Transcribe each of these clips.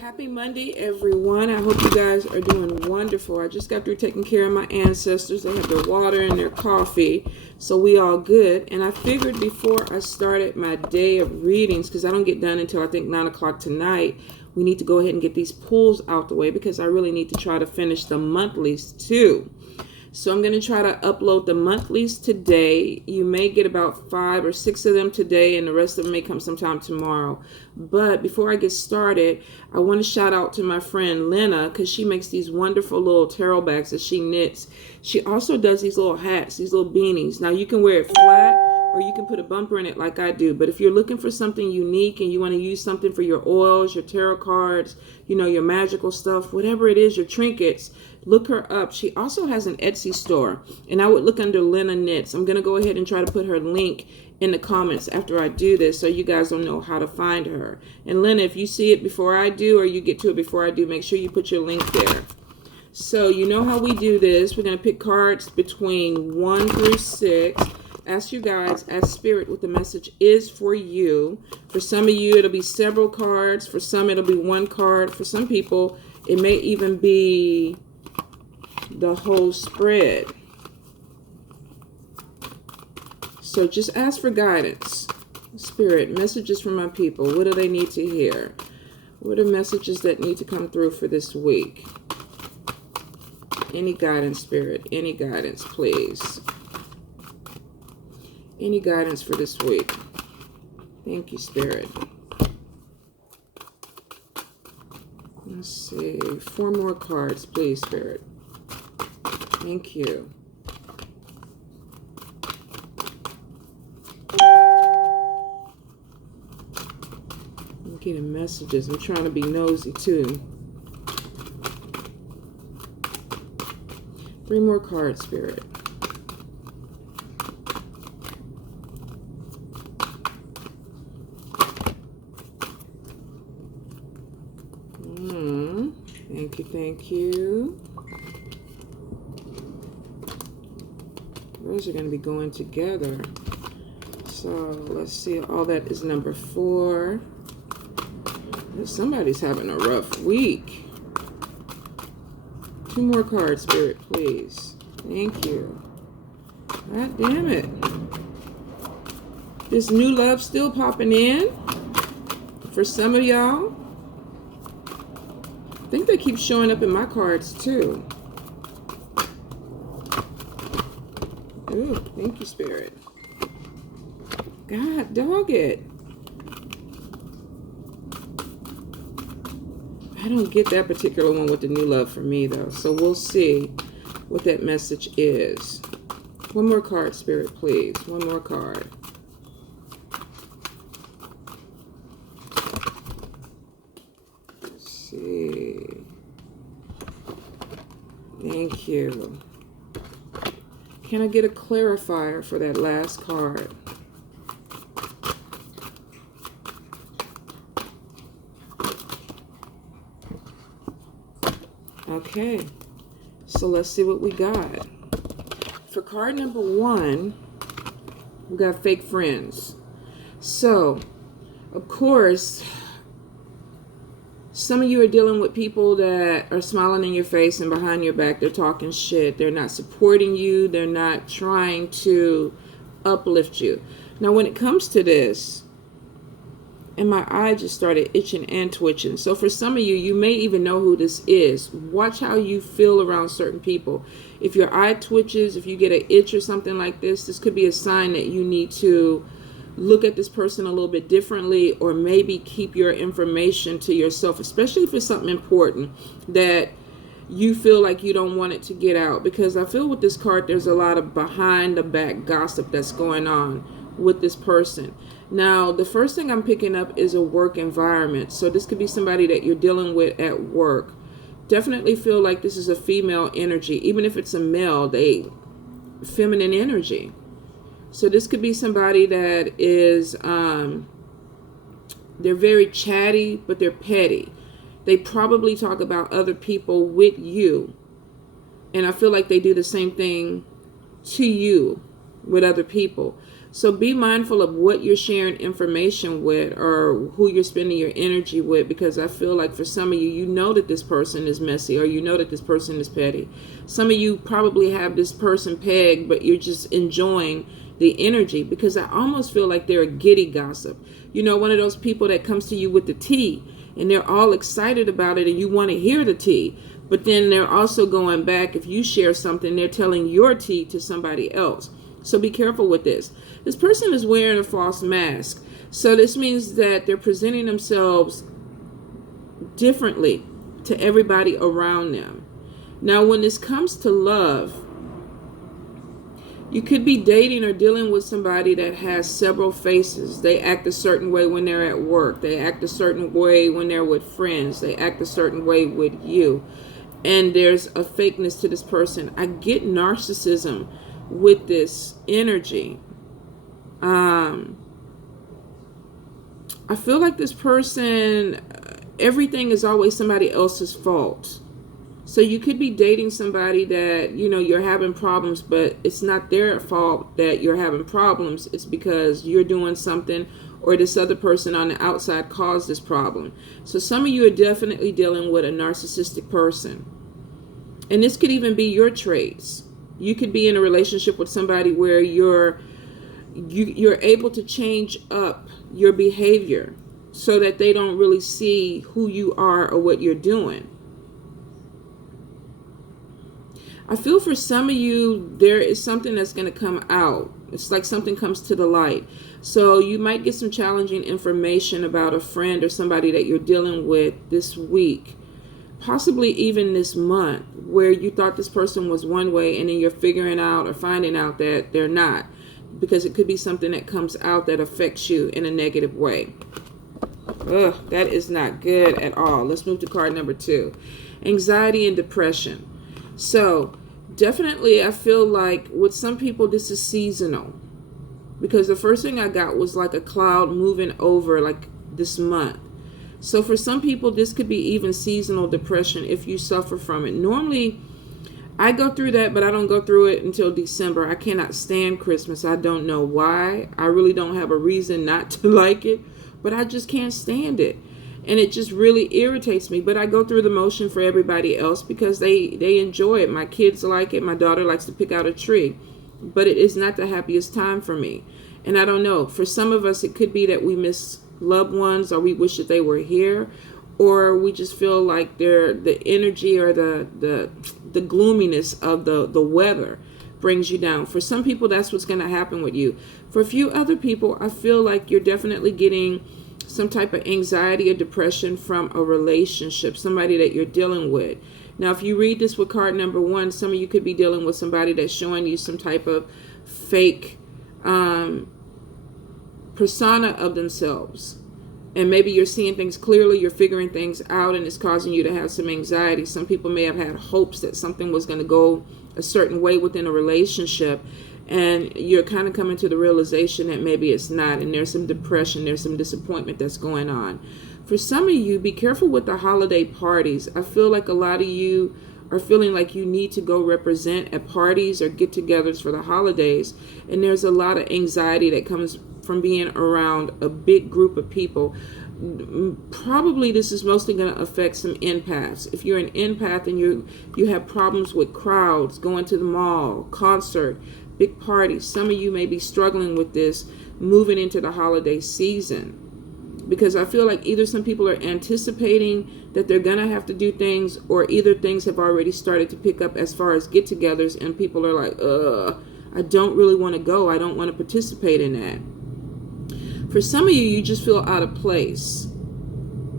Happy Monday, everyone. I hope you guys are doing wonderful. I just got through taking care of my ancestors. They have their water and their coffee, so we all good. And I figured before I started my day of readings, because I don't get done until I think 9 o'clock tonight, we need to go ahead and get these pulls out the way because I really need to try to finish the monthlies too. So I'm going to try to upload the monthlies today. You may get about 5 or 6 of them today, and the rest of them may come sometime tomorrow. But before I get started, I want to shout out to my friend Lena, because she makes these wonderful little tarot bags that she knits. She also does these little hats, these little beanies. Now you can wear it flat, or you can put a bumper in it like I do. But if you're looking for something unique and you want to use something for your oils, your tarot cards, your magical stuff, whatever it is, your trinkets, look her up. She also has an Etsy store, and I would look under Lena Knits. I'm going to go ahead and try to put her link in the comments after I do this so you guys don't know how to find her. And Lena, if you see it before I do or you get to it before I do, make sure you put your link there. So you know how we do this. We're going to pick cards between 1 through 6. Ask you guys, ask Spirit what the message is for you. For some of you, it'll be several cards. For some, it'll be one card. For some people, it may even be the whole spread. So just ask for guidance. Spirit, messages from my people. What do they need to hear? What are messages that need to come through for this week? Any guidance, Spirit. Any guidance, please. Any guidance for this week. Thank you, Spirit. Let's see. 4 more cards, please, Spirit. Thank you. I'm getting messages. I'm trying to be nosy, too. 3 more cards, Spirit. Thank you. Those are going to be going together. So let's see. All that is number 4. Somebody's having a rough week. 2 more cards, Spirit, please. Thank you. God damn it. This new love still popping in for some of y'all. I think they keep showing up in my cards too. Ooh, thank you, Spirit. God, dog it. I don't get that particular one with the new love for me, though. So we'll see what that message is. 1 more card, Spirit, please. 1 more card. Let's see. Thank you. Can I get a clarifier for that last card? Okay, so let's see what we got. For card number 1, we got fake friends. So, of course, some of you are dealing with people that are smiling in your face and behind your back, they're talking shit. They're not supporting you. They're not trying to uplift you. Now, when it comes to this, and my eye just started itching and twitching. So for some of you, you may even know who this is. Watch how you feel around certain people. If your eye twitches, if you get an itch or something like this could be a sign that you need to look at this person a little bit differently, or maybe keep your information to yourself, especially if it's something important that you feel like you don't want it to get out. Because I feel with this card, there's a lot of behind the back gossip that's going on with this person. Now, the first thing I'm picking up is a work environment. So this could be somebody that you're dealing with at work. Definitely feel like this is a female energy. Even if it's a male, feminine energy. So this could be somebody that is, they're very chatty, but they're petty. They probably talk about other people with you. And I feel like they do the same thing to you with other people. So be mindful of what you're sharing information with or who you're spending your energy with, because I feel like for some of you, you know that this person is messy, or you know that this person is petty. Some of you probably have this person pegged, but you're just enjoying the energy, because I almost feel like they're a giddy gossip. You know, one of those people that comes to you with the tea and they're all excited about it and you want to hear the tea, but then they're also going back, if you share something, they're telling your tea to somebody else. So be careful with this. This person is wearing a false mask. So this means that they're presenting themselves differently to everybody around them. Now, when this comes to love, you could be dating or dealing with somebody that has several faces. They act a certain way when they're at work. They act a certain way when they're with friends. They act a certain way with you. And there's a fakeness to this person. I get narcissism with this energy. I feel like this person, everything is always somebody else's fault. So you could be dating somebody that, you know, you're having problems, but it's not their fault that you're having problems. It's because you're doing something, or this other person on the outside caused this problem. So some of you are definitely dealing with a narcissistic person. And this could even be your traits. You could be in a relationship with somebody where you're able to change up your behavior so that they don't really see who you are or what you're doing. I feel for some of you, there is something that's going to come out. It's like something comes to the light. So you might get some challenging information about a friend or somebody that you're dealing with this week, possibly even this month, where you thought this person was one way and then you're figuring out or finding out that they're not, because it could be something that comes out that affects you in a negative way. Ugh, that is not good at all. Let's move to card number 2. Anxiety and depression. So definitely I feel like with some people this is seasonal, because the first thing I got was like a cloud moving over like this month. So for some people this could be even seasonal depression if you suffer from it. Normally I go through that, but I don't go through it until December. I cannot stand Christmas. I don't know why. I really don't have a reason not to like it, but I just can't stand it. And it just really irritates me. But I go through the motion for everybody else because they enjoy it. My kids like it. My daughter likes to pick out a tree. But it is not the happiest time for me. And I don't know. For some of us, it could be that we miss loved ones, or we wish that they were here, or we just feel like the energy or the gloominess of the weather brings you down. For some people, that's what's going to happen with you. For a few other people, I feel like you're definitely getting some type of anxiety or depression from a relationship, somebody that you're dealing with. Now, if you read this with card number 1, some of you could be dealing with somebody that's showing you some type of fake persona of themselves. And maybe you're seeing things clearly, you're figuring things out, and it's causing you to have some anxiety. Some people may have had hopes that something was going to go a certain way within a relationship, and you're kind of coming to the realization that maybe it's not, and there's some depression, there's some disappointment that's going on. For some of you, be careful with the holiday parties. I feel like a lot of you are feeling like you need to go represent at parties or get-togethers for the holidays, and there's a lot of anxiety that comes from being around a big group of people. Probably this is mostly going to affect some empaths. If you're an empath and you have problems with crowds, going to the mall, concert, big parties, some of you may be struggling with this moving into the holiday season. Because I feel like either some people are anticipating that they're going to have to do things, or either things have already started to pick up as far as get-togethers, and people are like, I don't really want to go. I don't want to participate in that. For some of you, you just feel out of place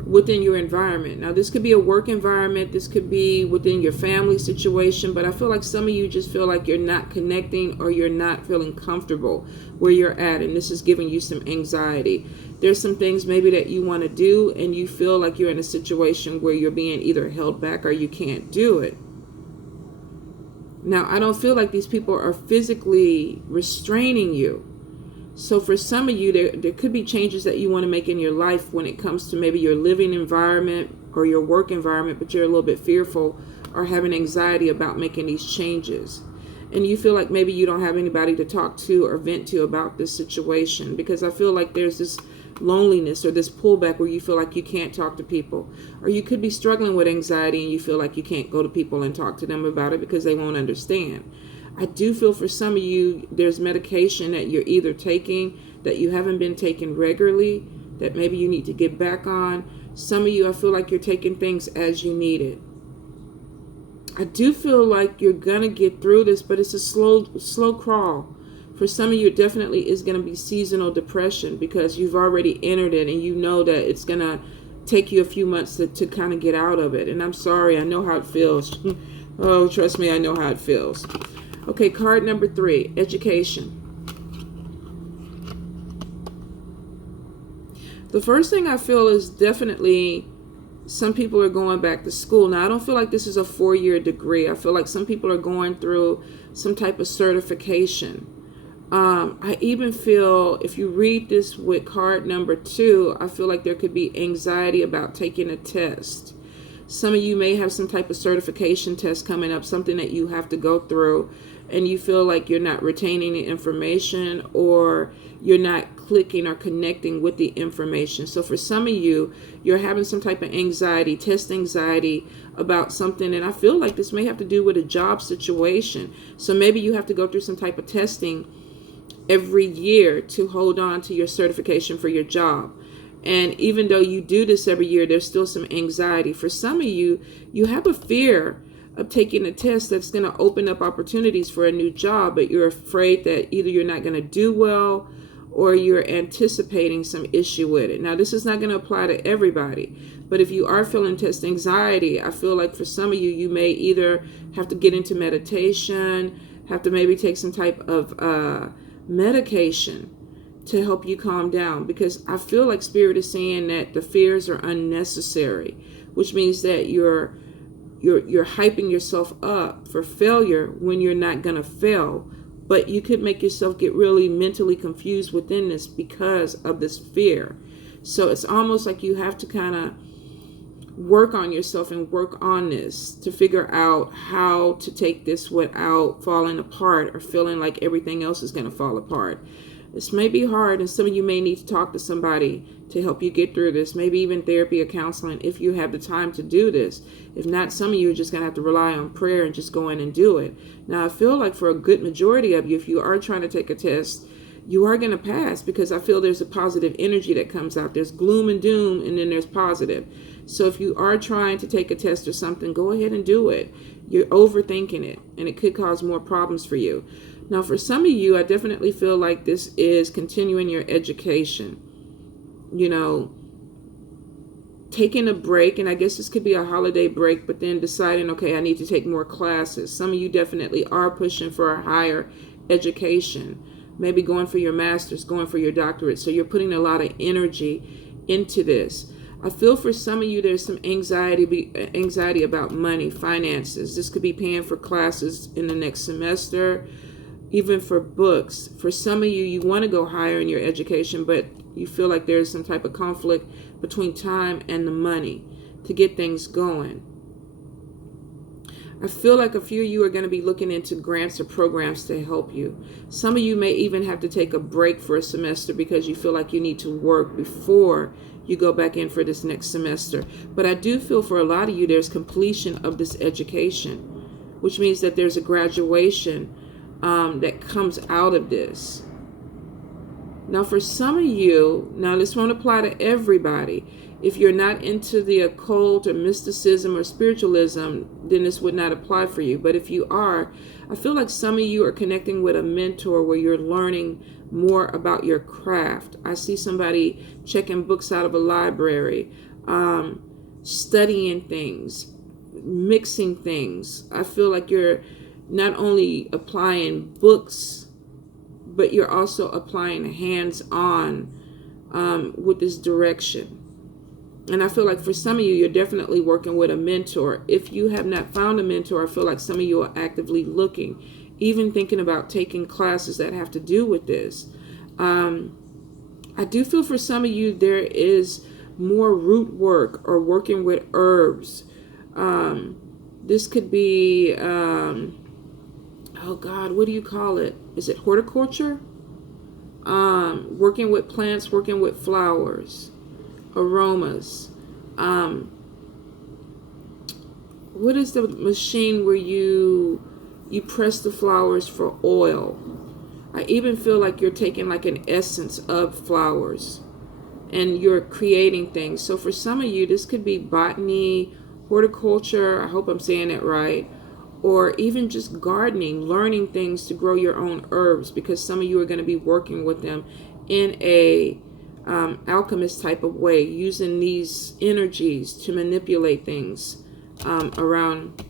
within your environment. Now, this could be a work environment. This could be within your family situation. But I feel like some of you just feel like you're not connecting, or you're not feeling comfortable where you're at. And this is giving you some anxiety. There's some things maybe that you want to do, and you feel like you're in a situation where you're being either held back or you can't do it. Now, I don't feel like these people are physically restraining you. So for some of you, there could be changes that you want to make in your life when it comes to maybe your living environment or your work environment, but you're a little bit fearful or having anxiety about making these changes. and you feel like maybe you don't have anybody to talk to or vent to about this situation, because I feel like there's this loneliness or this pullback where you feel like you can't talk to people, or you could be struggling with anxiety and you feel like you can't go to people and talk to them about it because they won't understand. I do feel for some of you there's medication that you're either taking that you haven't been taking regularly that maybe you need to get back on. Some of you, I feel like you're taking things as you need it. I do feel like you're gonna get through this, but it's a slow crawl. For some of you, it definitely is gonna be seasonal depression because you've already entered it and you know that it's gonna take you a few months to kind of get out of it. And I'm sorry, I know how it feels. Oh, trust me, I know how it feels. Okay, card number 3, education. The first thing I feel is definitely some people are going back to school. Now, I don't feel like this is a 4-year degree. I feel like some people are going through some type of certification. I even feel, if you read this with card number 2, I feel like there could be anxiety about taking a test. Some of you may have some type of certification test coming up, something that you have to go through, and you feel like you're not retaining the information or you're not clicking or connecting with the information. So for some of you, you're having some type of anxiety, test anxiety about something, and I feel like this may have to do with a job situation. So maybe you have to go through some type of testing every year to hold on to your certification for your job. And even though you do this every year, there's still some anxiety. For some of you, you have a fear of taking a test that's going to open up opportunities for a new job, but you're afraid that either you're not going to do well or you're anticipating some issue with it. Now, this is not going to apply to everybody, but if you are feeling test anxiety, I feel like for some of you, you may either have to get into meditation, have to maybe take some type of medication to help you calm down, because I feel like Spirit is saying that the fears are unnecessary, which means that you're hyping yourself up for failure when you're not going to fail, but you could make yourself get really mentally confused within this because of this fear. So it's almost like you have to kind of work on yourself and work on this to figure out how to take this without falling apart or feeling like everything else is going to fall apart. This may be hard, and some of you may need to talk to somebody to help you get through this, maybe even therapy or counseling if you have the time to do this. If not, some of you are just going to have to rely on prayer and just go in and do it. Now, I feel like for a good majority of you, if you are trying to take a test, you are going to pass, because I feel there's a positive energy that comes out. There's gloom and doom, and then there's positive. So if you are trying to take a test or something, go ahead and do it. You're overthinking it, and it could cause more problems for you. Now, for some of you, I definitely feel like this is continuing your education. You know, taking a break, and I guess this could be a holiday break, but then deciding, okay, I need to take more classes. Some of you definitely are pushing for a higher education, maybe going for your master's, going for your doctorate. So you're putting a lot of energy into this. I feel for some of you, there's some anxiety about money, finances. This could be paying for classes in the next semester, even for books. For some of you, you want to go higher in your education, but you feel like there's some type of conflict between time and the money to get things going. I feel like a few of you are going to be looking into grants or programs to help you. Some of you may even have to take a break for a semester because you feel like you need to work before you go back in for this next semester. But I do feel for a lot of you, there's completion of this education, which means that there's a graduation that comes out of this. Now, for some of you, now this won't apply to everybody. If you're not into the occult or mysticism or spiritualism, then this would not apply for you. But if you are, I feel like some of you are connecting with a mentor where you're learning more about your craft. I see somebody checking books out of a library, studying things, mixing things. I feel like you're not only applying books, but you're also applying hands-on with this direction. And I feel like for some of you, you're definitely working with a mentor. If you have not found a mentor, I feel like some of you are actively looking, even thinking about taking classes that have to do with this. I do feel for some of you, there is more root work or working with herbs. This could be oh God, what do you call it? Is it horticulture? Working with plants, working with flowers, aromas. What is the machine where you press the flowers for oil? I even feel like you're taking like an essence of flowers and you're creating things. So for some of you, this could be botany, horticulture, I hope I'm saying that right, or even just gardening, learning things to grow your own herbs, because some of you are going to be working with them in a alchemist type of way, using these energies to manipulate things around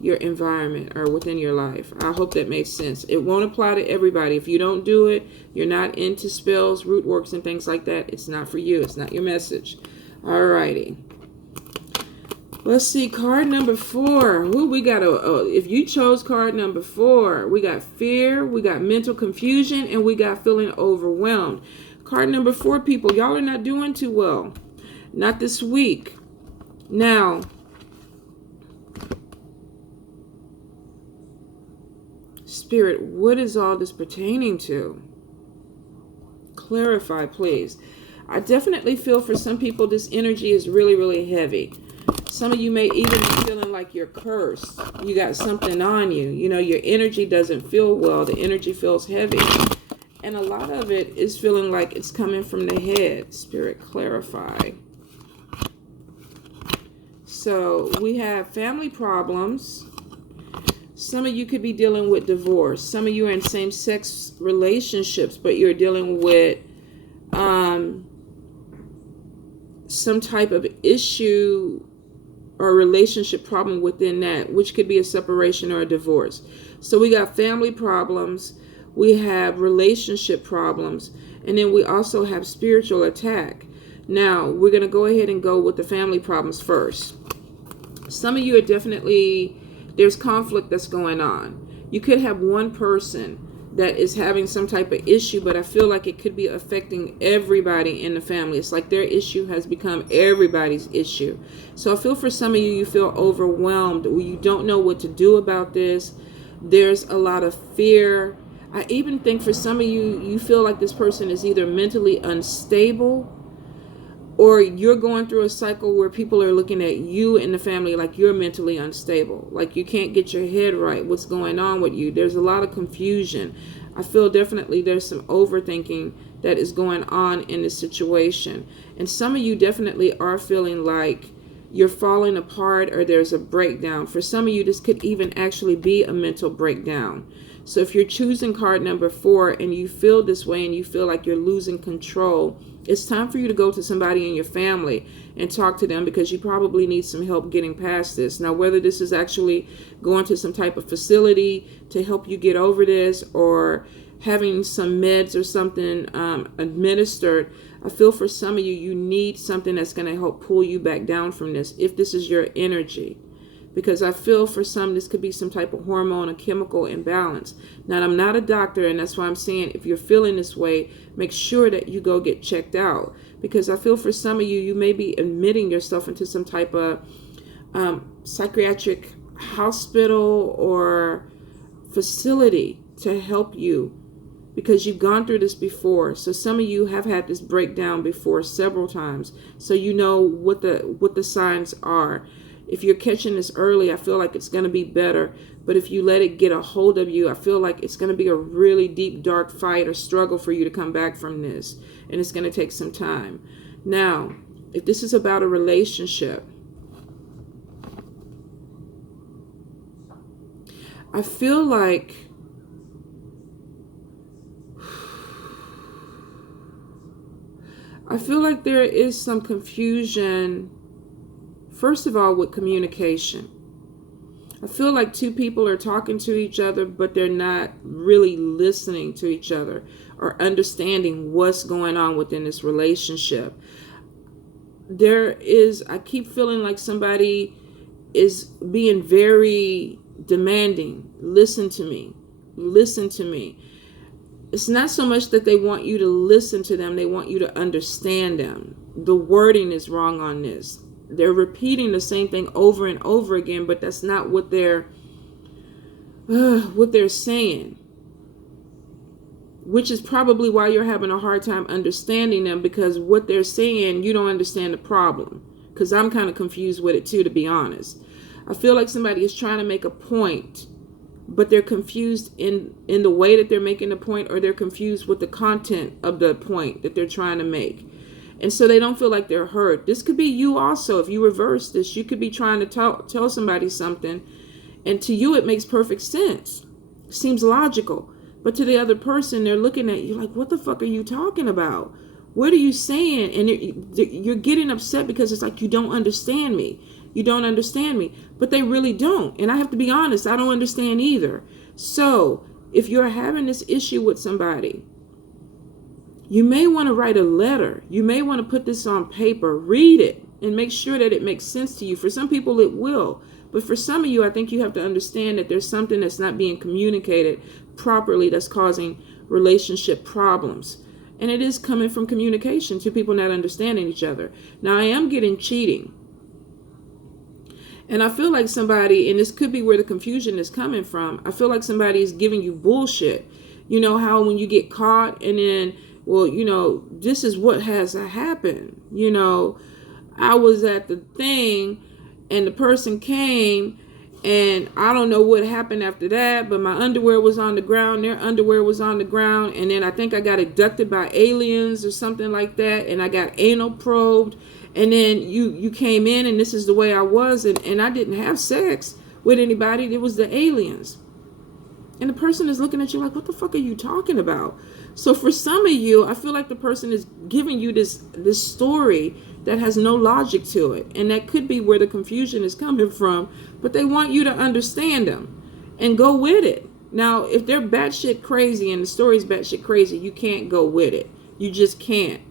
your environment or within your life. I hope that makes sense. It won't apply to everybody. If you don't do it, you're not into spells, root works, and things like that, it's not for you. It's not your message. Alrighty. Let's see, card number 4. Ooh, we got if you chose card number 4, we got fear, we got mental confusion, and we got feeling overwhelmed. Card number 4, people, y'all are not doing too well. Not this week. Now, Spirit, what is all this pertaining to? Clarify, please. I definitely feel for some people this energy is really, really heavy. Some of you may even be feeling like you're cursed. You got something on you. You know, your energy doesn't feel well. The energy feels heavy. And a lot of it is feeling like it's coming from the head. Spirit, clarify. So we have family problems. Some of you could be dealing with divorce. Some of you are in same-sex relationships, but you're dealing with some type of issue or relationship problem within that, which could be a separation or a divorce. So we got family problems, we have relationship problems, and then we also have spiritual attack. Now, we're going to go ahead and go with the family problems first. Some of you are definitely, there's conflict that's going on. You could have one person that is having some type of issue, but I feel like it could be affecting everybody in the family. It's like their issue has become everybody's issue. So I feel for some of you, you feel overwhelmed. You don't know what to do about this. There's a lot of fear. I even think for some of you, you feel like this person is either mentally unstable, or you're going through a cycle where people are looking at you in the family like you're mentally unstable, like you can't get your head right. What's going on with you? There's a lot of confusion. I feel definitely there's some overthinking that is going on in this situation. And some of you definitely are feeling like you're falling apart or there's a breakdown. For some of you, this could even actually be a mental breakdown. So if you're choosing card number 4 and you feel this way and you feel like you're losing control, it's time for you to go to somebody in your family and talk to them, because you probably need some help getting past this. Now, whether this is actually going to some type of facility to help you get over this, or having some meds or something administered, I feel for some of you, you need something that's going to help pull you back down from this, if this is your energy. Because I feel for some, this could be some type of hormone or chemical imbalance. Now, I'm not a doctor, and that's why I'm saying if you're feeling this way, make sure that you go get checked out. Because I feel for some of you, you may be admitting yourself into some type of psychiatric hospital or facility to help you, because you've gone through this before. So some of you have had this breakdown before several times. So you know what the signs are. If you're catching this early, I feel like it's going to be better. But if you let it get a hold of you, I feel like it's going to be a really deep, dark fight or struggle for you to come back from this. And it's going to take some time. Now, if this is about a relationship, I feel like there is some confusion. First of all, with communication. I feel like two people are talking to each other, but they're not really listening to each other or understanding what's going on within this relationship. I keep feeling like somebody is being very demanding. Listen to me. Listen to me. It's not so much that they want you to listen to them. They want you to understand them. The wording is wrong on this. They're repeating the same thing over and over again, but that's not what they're what they're saying, which is probably why you're having a hard time understanding them, because what they're saying, you don't understand the problem. Because I'm kind of confused with it too, to be honest. I feel like somebody is trying to make a point, but they're confused in the way that they're making the point, or they're confused with the content of the point that they're trying to make. And so they don't feel like they're heard. This could be you also. If you reverse this, you could be trying to tell somebody something, and to you it makes perfect sense. Seems logical. But to the other person, they're looking at you like, what the fuck are you talking about? What are you saying? And you're getting upset because it's like, you don't understand me. You don't understand me. But they really don't. And I have to be honest, I don't understand either. So if you're having this issue with somebody, you may want to write a letter. You may want to put this on paper, read it, and make sure that it makes sense to you. For some people, it will. But for some of you, I think you have to understand that there's something that's not being communicated properly that's causing relationship problems. And it is coming from communication, two people not understanding each other. Now, I am getting cheating. And I feel like somebody, and this could be where the confusion is coming from, I feel like somebody is giving you bullshit. You know how when you get caught and then, well, you know, this is what has happened. You know, I was at the thing and the person came and I don't know what happened after that, but my underwear was on the ground, their underwear was on the ground, and then I think I got abducted by aliens or something like that, and I got anal probed, and then you came in and this is the way I was, and I didn't have sex with anybody, it was the aliens. And the person is looking at you like, what the fuck are you talking about? So for some of you, I feel like the person is giving you this story that has no logic to it. And that could be where the confusion is coming from. But they want you to understand them and go with it. Now, if they're batshit crazy and the story's batshit crazy, you can't go with it. You just can't.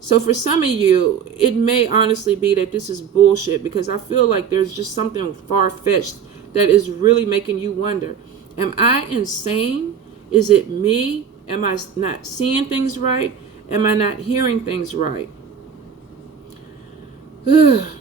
So for some of you, it may honestly be that this is bullshit, because I feel like there's just something far-fetched that is really making you wonder. Am I insane? Is it me? Am I not seeing things right? Am I not hearing things right?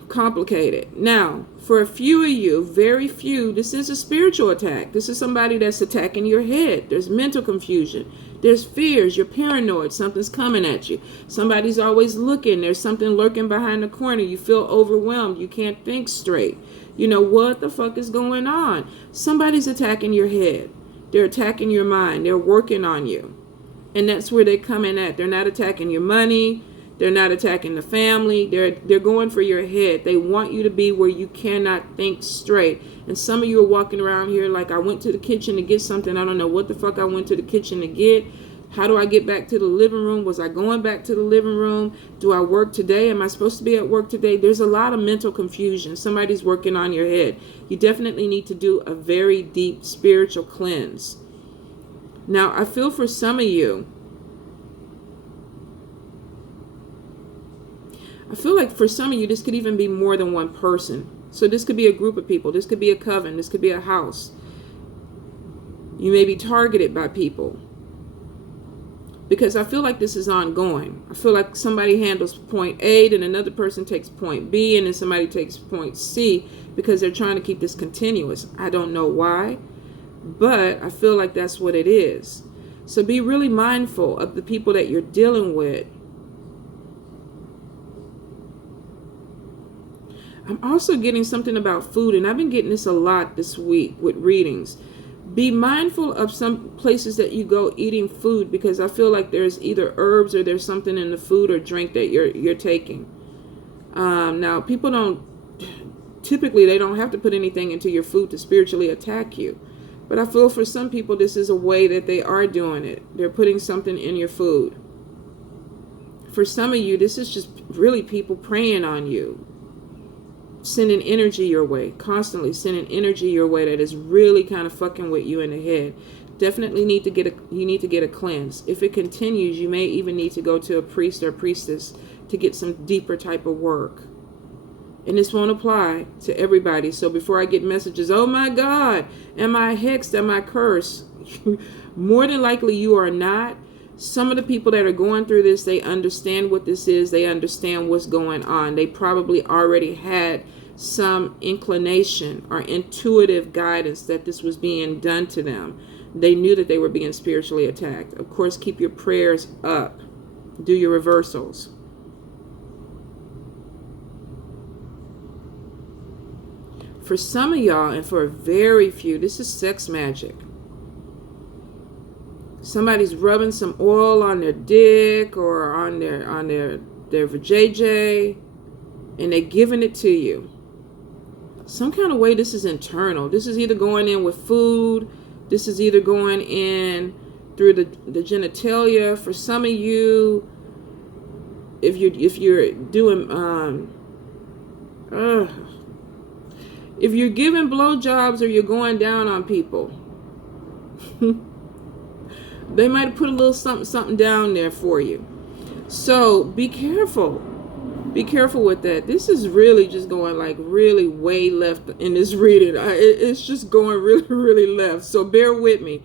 Complicated. Now, for a few of you, very few, this is a spiritual attack. This is somebody that's attacking your head. There's mental confusion. There's fears. You're paranoid. Something's coming at you. Somebody's always looking. There's something lurking behind the corner. You feel overwhelmed. You can't think straight. You know, what the fuck is going on? Somebody's attacking your head. They're attacking your mind. They're working on you. And that's where they're coming at. They're not attacking your money. They're not attacking the family. They're going for your head. They want you to be where you cannot think straight. And some of you are walking around here like, I went to the kitchen to get something. I don't know what the fuck I went to the kitchen to get. How do I get back to the living room? Was I going back to the living room? Do I work today? Am I supposed to be at work today? There's a lot of mental confusion. Somebody's working on your head. You definitely need to do a very deep spiritual cleanse. Now, I feel for some of you, I feel like for some of you, this could even be more than one person. So this could be a group of people. This could be a coven. This could be a house. You may be targeted by people. Because I feel like this is ongoing. I feel like somebody handles point A, then another person takes point B, and then somebody takes point C, because they're trying to keep this continuous. I don't know why, but I feel like that's what it is. So be really mindful of the people that you're dealing with. I'm also getting something about food, and I've been getting this a lot this week with readings. Be mindful of some places that you go eating food, because I feel like there's either herbs or there's something in the food or drink that you're taking. Now, people don't, typically they don't have to put anything into your food to spiritually attack you. But I feel for some people this is a way that they are doing it. They're putting something in your food. For some of you, this is just really people preying on you. Sending energy your way, constantly sending energy your way that is really kind of fucking with you in the head. Definitely need to get a cleanse. If it continues, you may even need to go to a priest or priestess to get some deeper type of work. And this won't apply to everybody. So before I get messages, oh my God, am I hexed? Am I cursed? More than likely you are not. Some of the people that are going through this, they understand what this is. They understand what's going on. They probably already had some inclination or intuitive guidance that this was being done to them. They knew that they were being spiritually attacked. Of course, keep your prayers up. Do your reversals. For some of y'all, and for a very few, this is sex magic. Somebody's rubbing some oil on their dick or on their vajayjay, and they're giving it to you. Some kind of way this is internal. This is either going in with food. This is either going in through the genitalia. For some of you, if you're doing if you're giving blowjobs or you're going down on people, they might have put a little something down there for you. So be careful. Be careful with that. This is really just going like really way left in this reading. It's just going really, really left. So bear with me.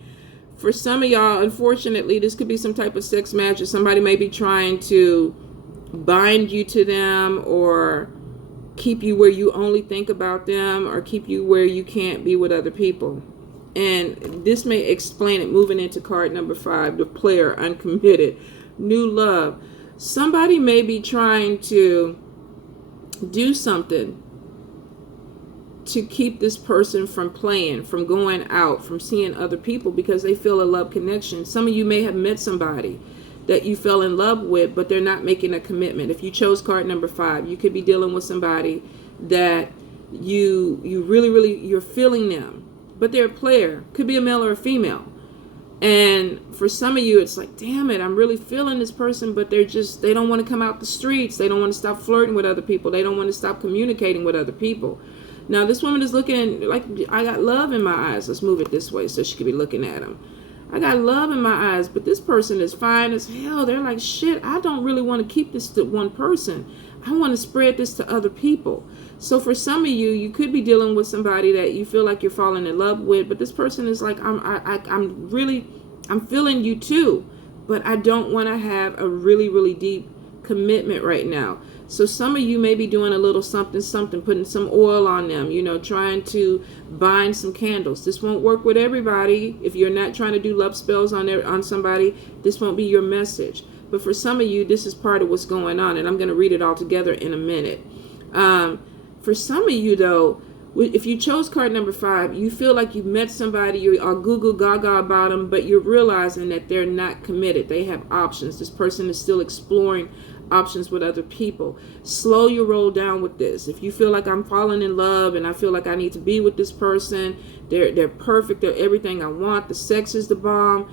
For some of y'all, unfortunately, this could be some type of sex magic. Somebody may be trying to bind you to them or keep you where you only think about them or keep you where you can't be with other people. And this may explain it. Moving into card number 5, the player, uncommitted, new love. Somebody may be trying to do something to keep this person from playing, from going out, from seeing other people because they feel a love connection. Some of you may have met somebody that you fell in love with, but they're not making a commitment. If you chose card number 5, you could be dealing with somebody that you really, you're feeling them, but they're a player. Could be a male or a female. And for some of you, it's like, damn it, I'm really feeling this person, but they don't want to come out the streets. They don't want to stop flirting with other people. They don't want to stop communicating with other people. Now, this woman is looking like, I got love in my eyes. Let's move it this way so she could be looking at him. I got love in my eyes, but this person is fine as hell. They're like, shit, I don't really want to keep this to one person. I want to spread this to other people. So for some of you, you could be dealing with somebody that you feel like you're falling in love with, but this person is like, I'm feeling you too, but I don't want to have a really, really deep commitment right now. So some of you may be doing a little something, putting some oil on them, trying to bind some candles. This won't work with everybody. If you're not trying to do love spells on somebody, this won't be your message. But for some of you, this is part of what's going on, and I'm going to read it all together in a minute. For some of you, though, if you chose card number 5, you feel like you've met somebody, you are Google Gaga about them, but you're realizing that they're not committed. They have options. This person is still exploring options with other people. Slow your roll down with this. If you feel like I'm falling in love and I feel like I need to be with this person, they're perfect, they're everything I want, the sex is the bomb,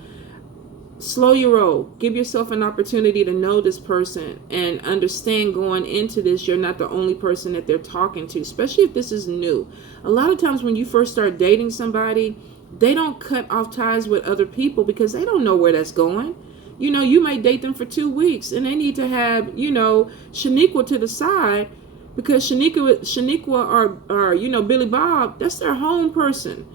slow your roll. Give yourself an opportunity to know this person and understand going into this, you're not the only person that they're talking to, especially if this is new. A lot of times when you first start dating somebody, they don't cut off ties with other people because they don't know where that's going. You might date them for 2 weeks and they need to have, Shaniqua to the side because Shaniqua or Billy Bob, that's their home person.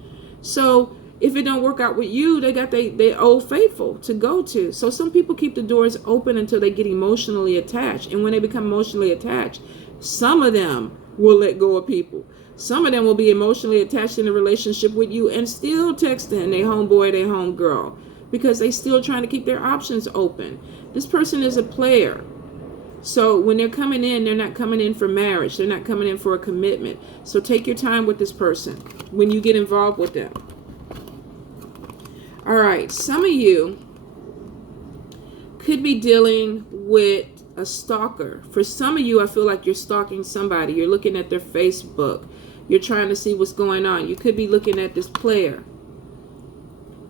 So if it don't work out with you, they got their old faithful to go to. So some people keep the doors open until they get emotionally attached. And when they become emotionally attached, some of them will let go of people. Some of them will be emotionally attached in a relationship with you and still texting their homeboy, their homegirl, because they still trying to keep their options open. This person is a player. So when they're coming in, they're not coming in for marriage. They're not coming in for a commitment. So take your time with this person when you get involved with them. All right, some of you could be dealing with a stalker. For some of you, I feel like you're stalking somebody. You're looking at their Facebook. You're trying to see what's going on. You could be looking at this player.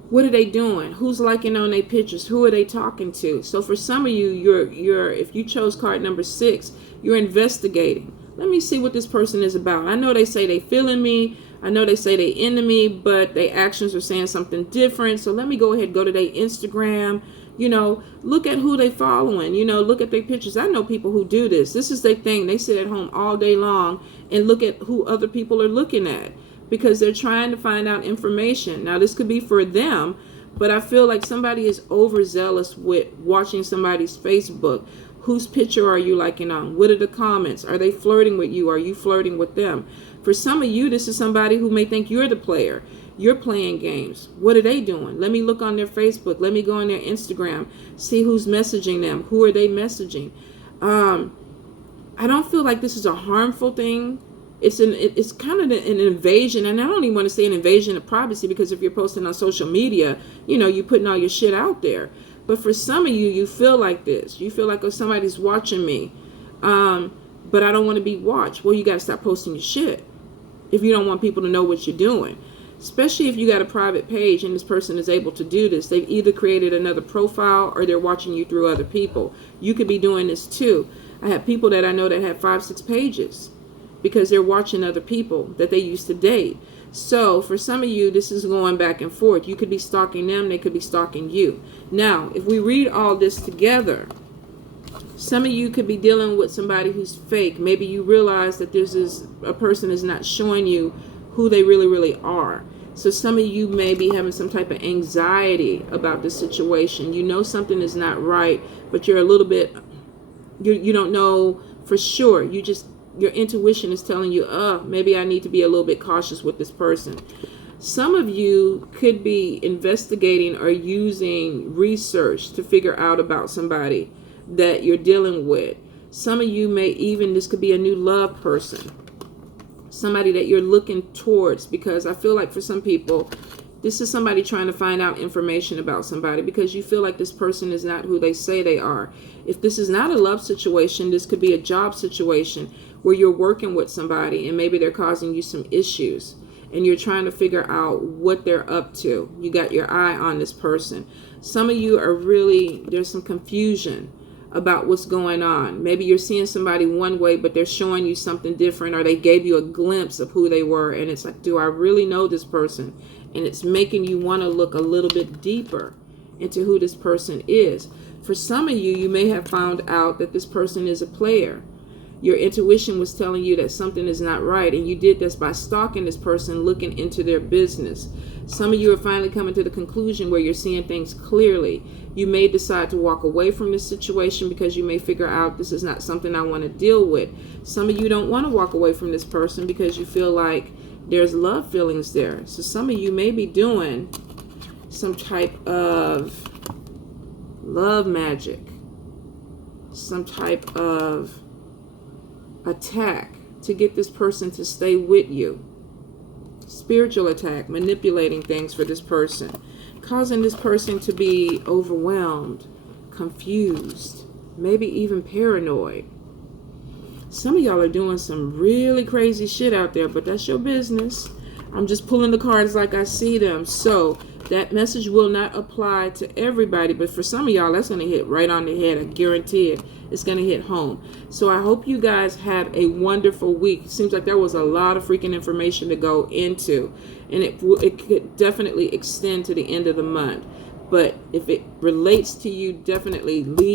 What are they doing? Who's liking on their pictures? Who are they talking to? So for some of you, you're if you chose card number 6, you're investigating. Let me see what this person is about. I know they say they feeling me. I know they say they into me, but their actions are saying something different. So let me go ahead and go to their Instagram. Look at who they following. Look at their pictures. I know people who do this. This is their thing. They sit at home all day long and look at who other people are looking at, because they're trying to find out information. Now, this could be for them, but I feel like somebody is overzealous with watching somebody's Facebook. Whose picture are you liking on? What are the comments? Are they flirting with you? Are you flirting with them? For some of you, this is somebody who may think you're the player. You're playing games. What are they doing? Let me look on their Facebook. Let me go on their Instagram. See who's messaging them. Who are they messaging? I don't feel like this is a harmful thing. It's kind of an invasion, and I don't even want to say an invasion of privacy, because if you're posting on social media, you're putting all your shit out there. But for some of you, you feel like this. You feel like, oh, somebody's watching me, but I don't want to be watched. Well, you got to stop posting your shit if you don't want people to know what you're doing. Especially if you got a private page and this person is able to do this. They've either created another profile or they're watching you through other people. You could be doing this too. I have people that I know that have 5-6 pages because they're watching other people that they used to date. So for some of you, this is going back and forth. You could be stalking them. They could be stalking you. Now, if we read all this together, some of you could be dealing with somebody who's fake. Maybe you realize that a person is not showing you who they really, really are. So some of you may be having some type of anxiety about the situation. You know something is not right, but you're a little bit, you don't know for sure. Your intuition is telling you, maybe I need to be a little bit cautious with this person. Some of you could be investigating or using research to figure out about somebody that you're dealing with. Some of you this could be a new love person. Somebody that you're looking towards, because I feel like for some people, this is somebody trying to find out information about somebody because you feel like this person is not who they say they are. If this is not a love situation, this could be a job situation where you're working with somebody and maybe they're causing you some issues and you're trying to figure out what they're up to. You got your eye on this person. Some of you there's some confusion about what's going on. Maybe you're seeing somebody one way, but they're showing you something different, or they gave you a glimpse of who they were, and it's like, do I really know this person? And it's making you want to look a little bit deeper into who this person is. For some of you, you may have found out that this person is a player. Your intuition was telling you that something is not right, and you did this by stalking this person, looking into their business. Some of you are finally coming to the conclusion where you're seeing things clearly. You may decide to walk away from this situation because you may figure out this is not something I want to deal with. Some of you don't want to walk away from this person because you feel like there's love feelings there. So some of you may be doing some type of love magic, some type of attack to get this person to stay with you. Spiritual attack, manipulating things for this person, causing this person to be overwhelmed, confused, maybe even paranoid. Some of y'all are doing some really crazy shit out there, but that's your business. I'm just pulling the cards like I see them. So that message will not apply to everybody, but for some of y'all, that's going to hit right on the head. I guarantee it. It's going to hit home. So I hope you guys have a wonderful week. It seems like there was a lot of freaking information to go into, and it could definitely extend to the end of the month. But if it relates to you, definitely leave